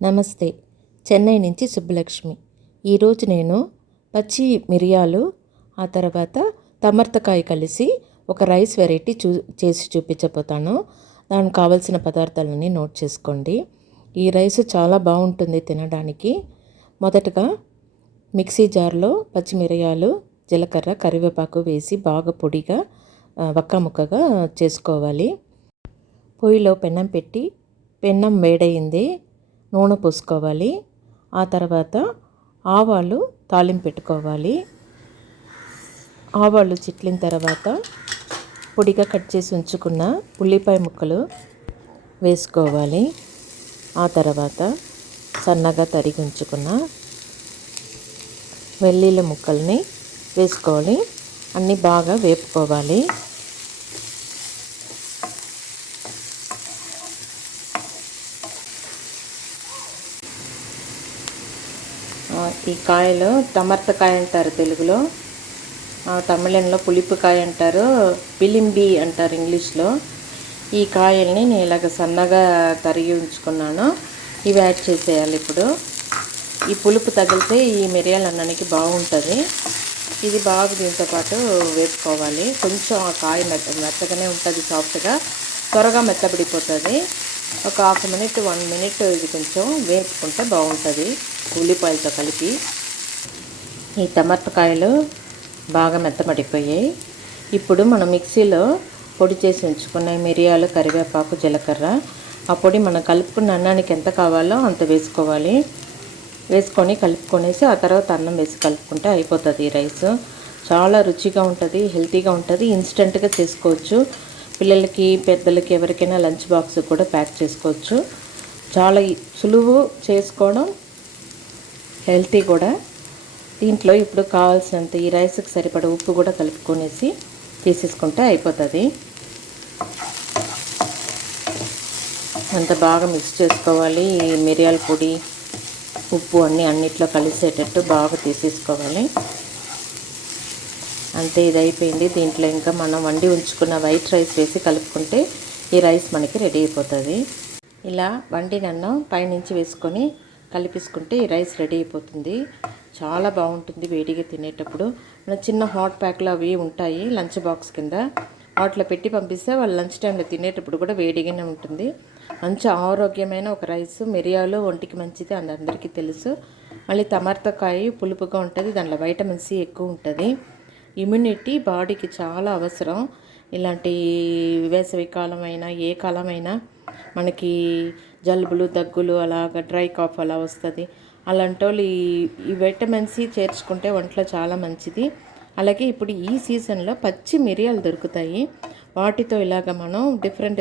నమస్తే. చెన్నై నుంచి సుబ్బలక్ష్మి. ఈరోజు నేను పచ్చి మిరియాలు, ఆ తర్వాత తమర్తకాయ కలిసి ఒక రైస్ వెరైటీ చేసి చూపించబోతాను. దానికి కావాల్సిన పదార్థాలన్నీ నోట్ చేసుకోండి. ఈ రైస్ చాలా బాగుంటుంది తినడానికి. మొదటగా మిక్సీ జార్లో పచ్చిమిరియాలు, జీలకర్ర, కరివేపాకు వేసి బాగా పొడిగా వక్క ముక్కగా చేసుకోవాలి. పొయ్యిలో పెన్నం పెట్టి పెన్నం వేడయింది, నూనె పోసుకోవాలి. ఆ తర్వాత ఆవాలు తాలింపు పెట్టుకోవాలి. ఆవాలు చిట్లిన తర్వాత పొడిగా కట్ చేసి ఉంచుకున్న ఉల్లిపాయ ముక్కలు వేసుకోవాలి. ఆ తర్వాత సన్నగా తరిగి ఉంచుకున్న వెల్లుల్లి ముక్కల్ని వేసుకోవాలి. అన్నీ బాగా వేపుకోవాలి. ఈ కాయలు తమర్తకాయ అంటారు తెలుగులో, తమిళంలో పులిపుకాయ అంటారు, పిలింబి అంటారు ఇంగ్లీష్లో. ఈ కాయల్ని నేను ఇలాగ సన్నగా తరిగి ఉంచుకున్నాను. ఇవి యాడ్ చేసేయాలి. ఇప్పుడు ఈ పులుపు తగిలితే ఈ మిరియాల అన్నానికి బాగుంటుంది. ఇది బాగా దీంతో పాటు వేపుకోవాలి. కొంచెం ఆ కాయ మెత్తగానే ఉంటుంది, సాఫ్ట్గా, త్వరగా మెత్తబడిపోతుంది. ఒక హాఫ్ మినిట్ 1 మినిట్ ఇది కొంచెం వేపుకుంటే బాగుంటుంది ఉల్లిపాయలతో కలిపి. ఈ టమాటకాయలు బాగా మెత్తబడిపోయాయి. ఇప్పుడు మనం మిక్సీలో పొడి చేసి ఉంచుకున్న మిరియాలు, కరివేపాకు, జీలకర్ర, ఆ పొడి మనం కలుపుకున్న అన్నానికి ఎంత కావాలో అంత వేసుకోవాలి. వేసుకొని కలుపుకొనేసి ఆ తర్వాత అన్నం వేసి కలుపుకుంటే అయిపోతుంది. ఈ రైస్ చాలా రుచిగా ఉంటుంది, హెల్తీగా ఉంటుంది. ఇన్స్టెంట్గా చేసుకోవచ్చు. పిల్లలకి, పెద్దలకి, ఎవరికైనా లంచ్ బాక్స్ కూడా ప్యాక్ చేసుకోవచ్చు. చాలా సులువు చేసుకోవడం, హెల్తీ కూడా. దీంట్లో ఇప్పుడు కావాల్సినంత ఈ రైస్కి సరిపడ ఉప్పు కూడా కలుపుకొనేసి తీసేసుకుంటే అయిపోతుంది. అంత బాగా మిక్స్ చేసుకోవాలి. ఈ మిరియాల పొడి, ఉప్పు అన్నిట్లో కలిసేటట్టు బాగా తీసేసుకోవాలి. అంతే, ఇది అయిపోయింది. దీంట్లో ఇంకా మనం వండి ఉంచుకున్న వైట్ రైస్ వేసి కలుపుకుంటే ఈ రైస్ మనకి రెడీ అయిపోతుంది. ఇలా వండిన అన్నం పైనుంచి వేసుకొని కలిపేసుకుంటే ఈ రైస్ రెడీ అయిపోతుంది. చాలా బాగుంటుంది వేడిగా తినేటప్పుడు. మన చిన్న హాట్ ప్యాక్లు అవి ఉంటాయి లంచ్ బాక్స్ కింద, వాటిలో పెట్టి పంపిస్తే వాళ్ళు లంచ్ టైంలో తినేటప్పుడు కూడా వేడిగానే ఉంటుంది. మంచి ఆరోగ్యమైన ఒక రైస్. మిరియాలు ఒంటికి మంచిది అని అందరికీ తెలుసు. మళ్ళీ తమర్తకాయ పులుపుగా ఉంటుంది, దాంట్లో వైటమిన్ సి ఎక్కువ ఉంటుంది. ఇమ్యూనిటీ బాడీకి చాలా అవసరం. ఇలాంటి వేసవి కాలమైనా ఏ కాలమైనా మనకి జలుబులు, దగ్గులు, అలాగ డ్రై కాఫ్ అలా వస్తుంది. అలాంటి వాళ్ళు ఈ విటమిన్ సి చేర్చుకుంటే ఒంట్లో చాలా మంచిది. అలాగే ఇప్పుడు ఈ సీజన్లో పచ్చి మిరియాలు దొరుకుతాయి. వాటితో ఇలాగ మనం డిఫరెంట్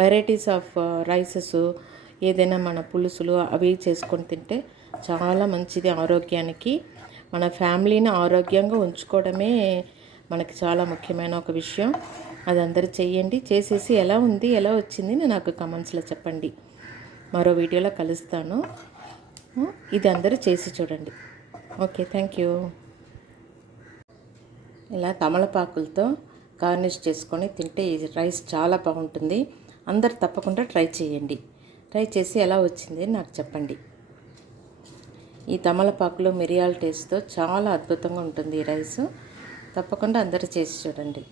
వెరైటీస్ ఆఫ్ రైసెస్, ఏదైనా మన పులుసులు అవి చేసుకొని తింటే చాలా మంచిది ఆరోగ్యానికి. మన ఫ్యామిలీని ఆరోగ్యంగా ఉంచుకోవడమే మనకి చాలా ముఖ్యమైన ఒక విషయం. అది అందరూ చెయ్యండి. చేసేసి ఎలా ఉంది, ఎలా వచ్చింది నాకు కామెంట్స్లో చెప్పండి. మరో వీడియోలో కలుస్తాను. ఇది అందరూ చేసి చూడండి. Okay, thank you. ఇలా తమలపాకులతో గార్నిష్ చేసుకొని తింటే ఈ రైస్ చాలా బాగుంటుంది. అందరు తప్పకుండా ట్రై చేయండి. ట్రై చేసి ఎలా వచ్చింది నాకు చెప్పండి. ఈ తమలపాకులు మిరియాల టేస్ట్తో చాలా అద్భుతంగా ఉంటుంది ఈ రైస్. తప్పకుండా అందరూ చేసి చూడండి.